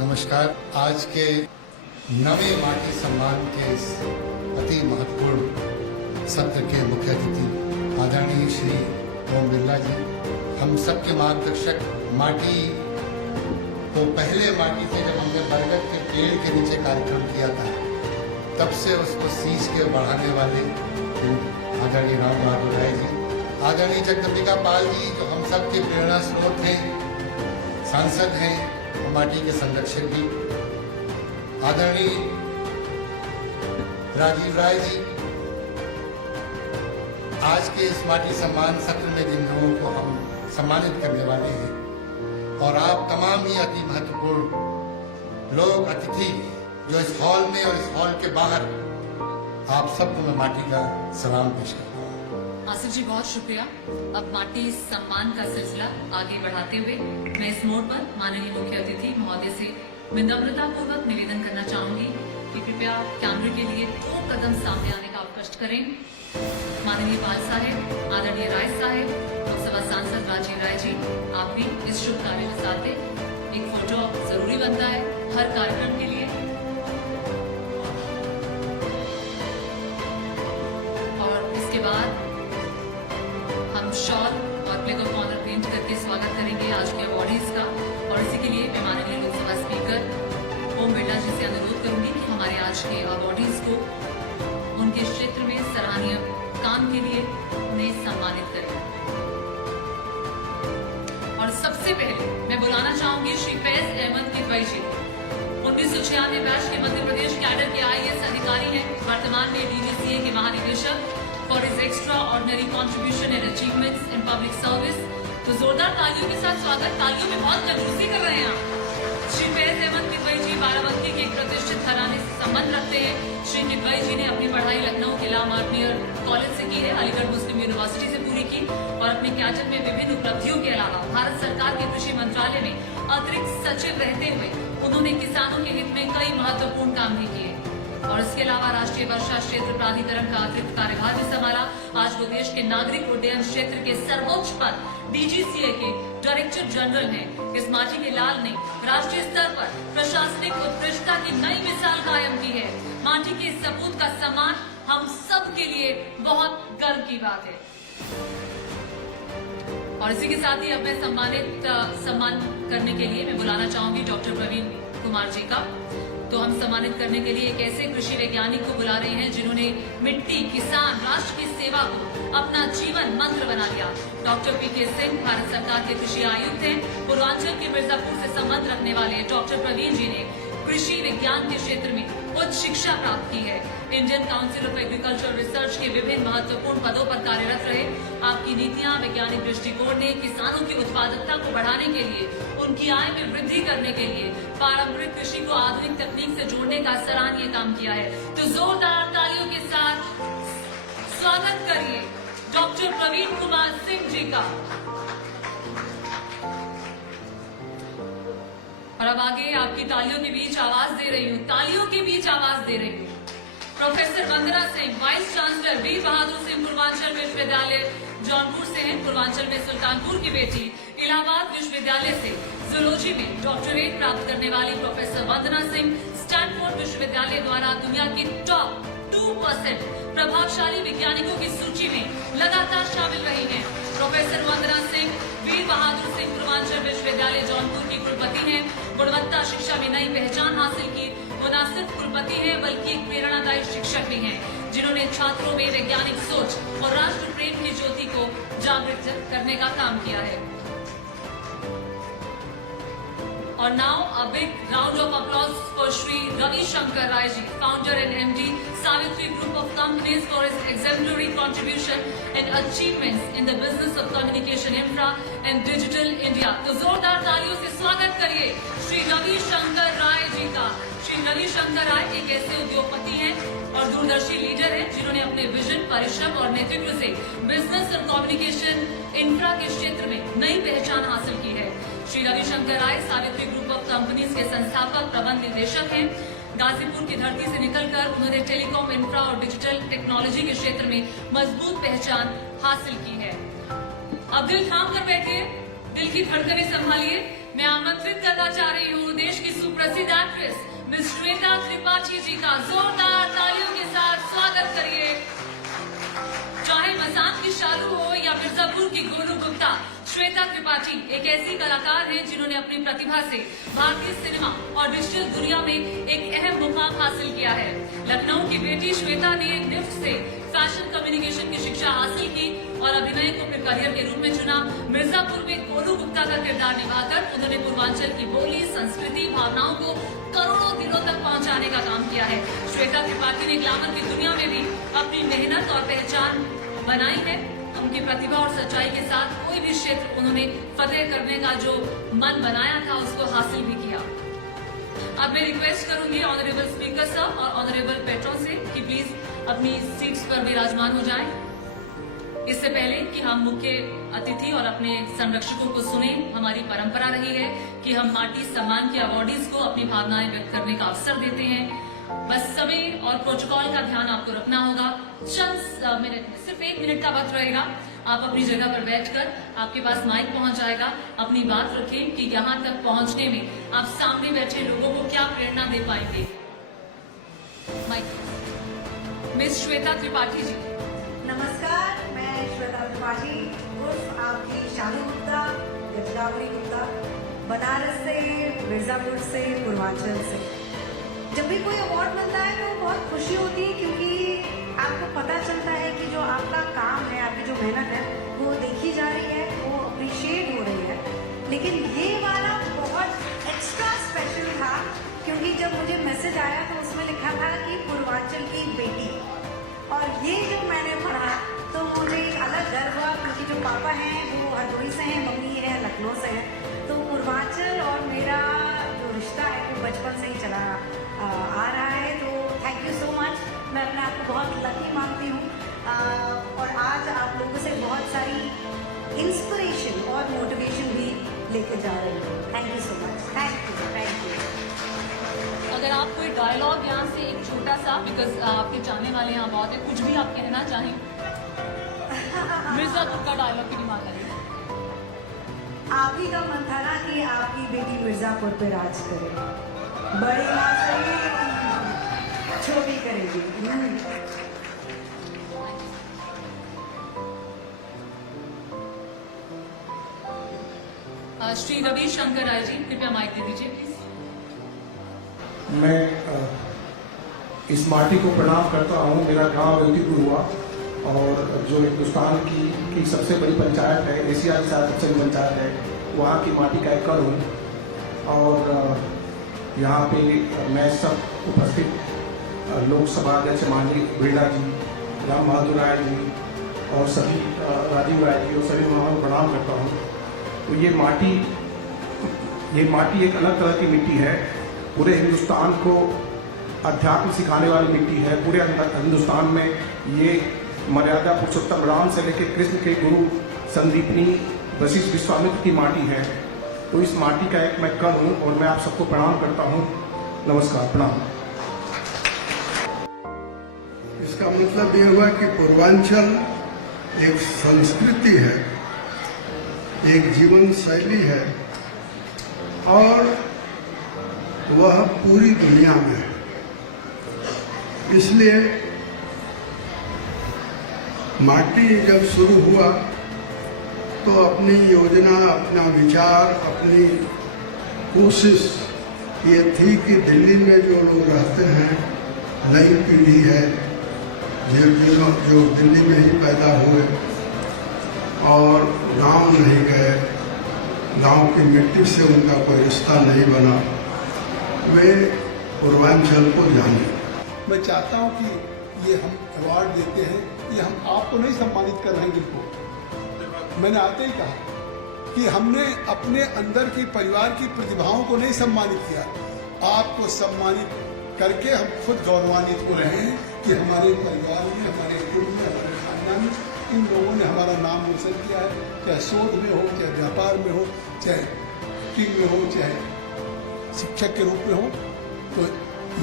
नमस्कार। आज के नवे माटी सम्मान के इस अति महत्वपूर्ण सत्र के मुख्य अतिथि आदरणीय श्री ओम बिरला जी, हम सबके मार्गदर्शक, माटी को पहले माटी से जब हमने बरगद के पेड़ के नीचे कार्यक्रम किया था, तब से उसको सींच के बढ़ाने वाले आदरणीय राम बहादुर राय जी, आदरणीय जगदम्बिका पाल जी जो हम सबके प्रेरणा स्रोत हैं, सांसद हैं, माटी के संरक्षक भी, आदरणीय राजीव राय जी, आज के इस माटी सम्मान सत्र में जिन लोगों को हम सम्मानित करने वाले हैं, और आप तमाम ही अति महत्वपूर्ण लोग, अतिथि जो इस हॉल में और इस हॉल के बाहर, आप सबको मैं माटी का सलाम पेश करता हूँ। आसिफ जी बहुत शुक्रिया। अब माटी सम्मान का सिलसिला आगे बढ़ाते हुए मैं इस मोड़ पर माननीय मुख्य अतिथि महोदय से विनम्रता पूर्वक निवेदन करना चाहूंगी कि कृपया कैमरे के लिए 2 कदम सामने आने का आप कष्ट करें। माननीय पाल साहेब, आदरणीय राय साहेब, लोकसभा सांसद राजीव राय जी, आप भी इस शुभ कार्य में साथ दें। एक फोटो जरूरी बनता है हर कार्यक्रम के लिए, और इसके बाद हम शॉल और प्लेक ऑफ ऑनर पेंट करके स्वागत करेंगे आज के अवॉर्डीज का। और इसी के लिए मैं माननीय लोकसभा स्पीकर ओम बिरला जी से अनुरोध करूंगी कि हमारे आज के अवॉर्डीज को उनके क्षेत्र में सराहनीय काम के लिए उन्हें सम्मानित करें। और सबसे पहले मैं बुलाना चाहूंगी श्री फैज अहमद किदवई जी, 1996 बैच के मध्य प्रदेश कैडर के IAS अधिकारी हैं, वर्तमान में DGCA के महानिदेशक, for his extraordinary contribution and achievements in public service। तो जोरदार तालियों के साथ स्वागत। तालियों में बहुत कंजूसी कर रहे हैं आप। श्री फैज अहमद किदवई जी बाराबंकी के एक प्रतिष्ठित घराने से संबंध रखते हैं। श्री किदवई जी ने अपनी पढ़ाई लखनऊ के ला मार्टियर कॉलेज से की है, अलीगढ़ मुस्लिम यूनिवर्सिटी से पूरी की, और अपने कैडर में विभिन्न उपलब्धियों के अलावा भारत सरकार के कृषि मंत्रालय में अतिरिक्त सचिव रहते हुए उन्होंने किसानों के हित में कई महत्वपूर्ण काम भी किए, और इसके अलावा राष्ट्रीय वर्षा क्षेत्र प्राधिकरण का अतिरिक्त कार्यभार भी संभाला। आज वो देश के नागरिक उड्डयन क्षेत्र के सर्वोच्च पद DGCA के डायरेक्टर जनरल हैं। इस माटी के लाल ने राष्ट्रीय स्तर पर प्रशासनिक उत्कृष्टता की नई मिसाल कायम की है। माटी के इस सपूत का सम्मान हम सब के लिए बहुत गर्व की बात है। और इसी के साथ ही अब मैं सम्मान करने के लिए मैं बुलाना चाहूंगी डॉक्टर प्रवीण कुमार जी का। तो हम सम्मानित करने के लिए एक ऐसे कृषि वैज्ञानिक को बुला रहे हैं जिन्होंने मिट्टी, किसान, राष्ट्र की सेवा को अपना जीवन मंत्र बना लिया। डॉक्टर PK सिंह भारत सरकार के कृषि आयुक्त हैं। पूर्वांचल के मिर्जापुर से संबंध रखने वाले डॉक्टर प्रवीण जी ने कृषि विज्ञान के क्षेत्र में उच्च शिक्षा प्राप्त की है। Indian council of agriculture research के विभिन्न महत्वपूर्ण पदों पर कार्यरत रहे। आपकी नीतियां, वैज्ञानिक दृष्टिकोण ने किसानों की उत्पादकता को बढ़ाने के लिए, उनकी आय में वृद्धि करने के लिए पारंपरिक कृषि को आधुनिक तकनीक से जोड़ने का सराहनीय काम किया है। तो जोरदार तालियों के साथ स्वागत करिए डॉक्टर प्रवीण कुमार सिंह जी का। और अब आगे आपकी तालियों के बीच आवाज दे रही हूँ, तालियों के बीच आवाज दे रही हूँ प्रोफेसर वंदना सिंह, वाइस चांसलर वीर बहादुर सिंह पूर्वांचल विश्वविद्यालय जौनपुर से हैं। पूर्वांचल में सुल्तानपुर की बेटी, इलाहाबाद विश्वविद्यालय से जूलॉजी में डॉक्टरेट प्राप्त करने वाली प्रोफेसर वंदना सिंह स्टैनफोर्ड विश्वविद्यालय द्वारा दुनिया की टॉप 2% प्रभावशाली वैज्ञानिकों की सूची में लगातार शामिल रही हैं। प्रोफेसर वंदना सिंह वीर बहादुर सिंह पूर्वांचल विश्वविद्यालय जौनपुर की कुलपति हैं। गुणवत्ता शिक्षा में नई पहचान हासिल की। वो न सिर्फ कुलपति है बल्कि एक प्रेरणादायी शिक्षक भी हैं, जिन्होंने छात्रों में वैज्ञानिक सोच और राष्ट्र प्रेम की ज्योति को जागृत करने का काम किया है। और now a big round of applause for Shri Ravi Shankar Rai ji, founder and MD, Savitri Group of Companies, for his exemplary contribution and achievements in the business of communication infra and digital India। तो जोरदार तालियों से स्वागत करिए श्री रवि शंकर राय जी का। श्री रवि शंकर राय एक ऐसे उद्योगपति हैं और दूरदर्शी लीडर हैं जिन्होंने अपने विजन, परिश्रम और नेतृत्व से बिजनेस और कम्युनिकेशन इंफ्रा के क्षेत्र में नई पहचान हासिल की है। Shri Ravi Shankar Rai Savitri group of companies के संस्थापक प्रबंध निदेशक हैं। गाजीपुर की धरती से निकलकर उन्होंने टेलीकॉम इंफ्रा और डिजिटल टेक्नोलॉजी के क्षेत्र में मजबूत पहचान हासिल की है। अब दिल थाम कर बैठिए, दिल की धड़कनें संभालिए। मैं आमंत्रित करना चाह रही हूँ देश की सुप्रसिद्ध एक्ट्रेस मिस श्वेता त्रिपाठी जी का जोरदार तालियों के साथ स्वागत करिए। चाहे मसान की शालू हो या मिर्जापुर की गोलू गुप्ता, श्वेता त्रिपाठी एक ऐसी कलाकार हैं जिन्होंने अपनी प्रतिभा से भारतीय सिनेमा और डिजिटल दुनिया में एक अहम मुकाम हासिल किया है। लखनऊ की बेटी श्वेता ने निफ्ट से फैशन कम्युनिकेशन की शिक्षा हासिल की और अभिनय को फिर करियर के रूप में चुना। मिर्जापुर में गोलू गुप्ता का किरदार निभाकर उन्होंने पूर्वांचल की बोली, संस्कृति, भावनाओं को करोड़ों दिलों तक पहुंचाने का काम किया है। श्वेता त्रिपाठी ने ग्लैमर की दुनिया में भी अपनी मेहनत और पहचान बनाई है। उनकी प्रतिभा और सच्चाई के साथ कोई भी क्षेत्र उन्होंने फतेह करने का जो मन बनाया था उसको हासिल भी किया। अब मैं रिक्वेस्ट करूंगी ऑनरेबल स्पीकर सर और ऑनरेबल पेट्रोन से कि प्लीज अपनी सीट्स पर विराजमान हो जाएं। इससे पहले कि हम मुख्य अतिथि और अपने संरक्षकों को सुने, हमारी परंपरा रही है कि हम माटी सम्मान के अवार्डीज को अपनी भावनाएं व्यक्त करने का अवसर देते हैं। बस समय और प्रोटोकॉल का ध्यान आपको रखना होगा। चंद मिनट में, सिर्फ 1 मिनट का वक्त रहेगा। आप अपनी जगह पर बैठकर आपके पास माइक पहुंच जाएगा। अपनी बात रखें कि यहाँ तक पहुंचने में आप सामने बैठे लोगों को क्या प्रेरणा दे पाएंगे। Mic miss Shweta Tripathi ji. नमस्कार, मैं श्वेता त्रिपाठी उर्फ आपकी शालू गुप्ता, गजगावरी गुप्ता, बनारस से, मिर्जापुर से, पूर्वांचल से। जब भी कोई अवार्ड मिलता है तो बहुत खुशी होती है क्योंकि आपको पता चलता है कि जो आपका काम है, आपकी जो मेहनत है वो देखी जा रही है, वो अप्रिशिएट हो रही है। लेकिन ये वाला बहुत एक्स्ट्रा स्पेशल था क्योंकि जब मुझे मैसेज आया तो उसमें लिखा था कि पूर्वांचल की बेटी, और ये जब मैंने पढ़ा तो मुझे एक अलग गर्व हुआ क्योंकि जो पापा हैं वो हरदोई से हैं, मम्मी है लखनऊ से है। तो पूर्वांचल और मेरा जो रिश्ता है वो बचपन से ही चला आ रहा है। तो थैंक यू सो मच। मैं अपने आप को बहुत लकी मानती हूँ और आज आप लोगों से बहुत सारी इंस्पिरेशन और मोटिवेशन भी लेके जा रही हूँ। Thank you so much. Thank you. अगर आप कोई डायलॉग यहाँ से एक छोटा सा, बिकॉज आपके चाहने वाले यहाँ बहुत है, कुछ भी आप कहना चाहें मिर्जापुर का डायलॉग की डिमांड करें। आप ही का मन था ना कि आपकी बेटी मिर्जापुर पे राज करे, बड़ी माँ छोटी करेगी। श्री रविशंकर राय जी, कृपया माइक दे दीजिए प्लीज। मैं इस माटी को प्रणाम करता हूँ। मेरा गांव वेल्तीपुर हुआ और जो हिंदुस्तान की सबसे बड़ी पंचायत है, एशिया की सबसे बड़ी पंचायत है, वहाँ की माटी का एक कर हूँ। और यहाँ पे मैं सब उपस्थित लोकसभा अध्यक्ष माननीय बिरला जी, राम बहादुर राय जी और सभी राजीव राय जी और सभी महान को प्रणाम करता हूँ। तो ये माटी एक अलग तरह की मिट्टी है। पूरे हिंदुस्तान को अध्यात्म सिखाने वाली मिट्टी है। पूरे हिंदुस्तान में ये मर्यादा पुरुषोत्तम राम से लेकर कृष्ण के गुरु संदीपनी वशिष्ठ विश्वामित्र की माटी है। तो इस माटी का एक मैं कण हूँ और मैं आप सबको प्रणाम करता हूँ। नमस्कार, प्रणाम। इसका मतलब ये हुआ कि पूर्वांचल एक संस्कृति है, एक जीवन शैली है और वह पूरी दुनिया में है। इसलिए माटी जब शुरू हुआ तो अपनी योजना, अपना विचार, अपनी कोशिश ये थी कि दिल्ली में जो लोग रहते हैं, नई पीढ़ी है जो दिल्ली में ही पैदा हुए और गांव नहीं गए, गांव की मिट्टी से उनका कोई रिश्ता नहीं बना, वे पूर्वांचल को जाने। मैं चाहता हूं कि ये हम अवार्ड देते हैं, ये हम आपको नहीं सम्मानित कर रहे हैं जिनको। मैंने आते ही कहा कि हमने अपने अंदर की परिवार की प्रतिभाओं को नहीं सम्मानित किया, आपको सम्मानित करके हम खुद गौरवान्वित हो रहे हैं कि हमारे परिवार में, हमारे कुटुंब में, हमारे खानदान में इन लोगों ने हमारा नाम रोशन किया है। चाहे शोध में हो, चाहे व्यापार में हो, चाहे टीम में हो, चाहे शिक्षक के रूप में हो। तो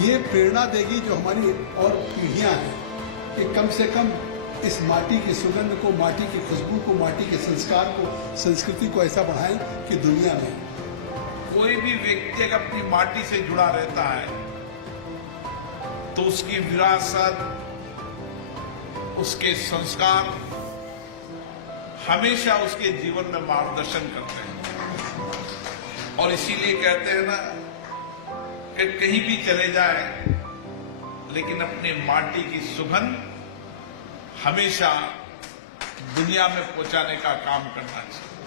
ये प्रेरणा देगी जो हमारी और पीढ़ियां हैं कि कम से कम इस माटी की सुगंध को, माटी की खुशबू को, माटी के संस्कार को, संस्कृति को ऐसा बढ़ाएं कि दुनिया में कोई भी व्यक्ति अगर अपनी माटी से जुड़ा रहता है तो उसकी विरासत, उसके संस्कार हमेशा उसके जीवन में मार्गदर्शन करते हैं। और इसीलिए कहते हैं ना कि कहीं भी चले जाए लेकिन अपने माटी की सुगंध हमेशा दुनिया में पहुंचाने का काम करना चाहिए।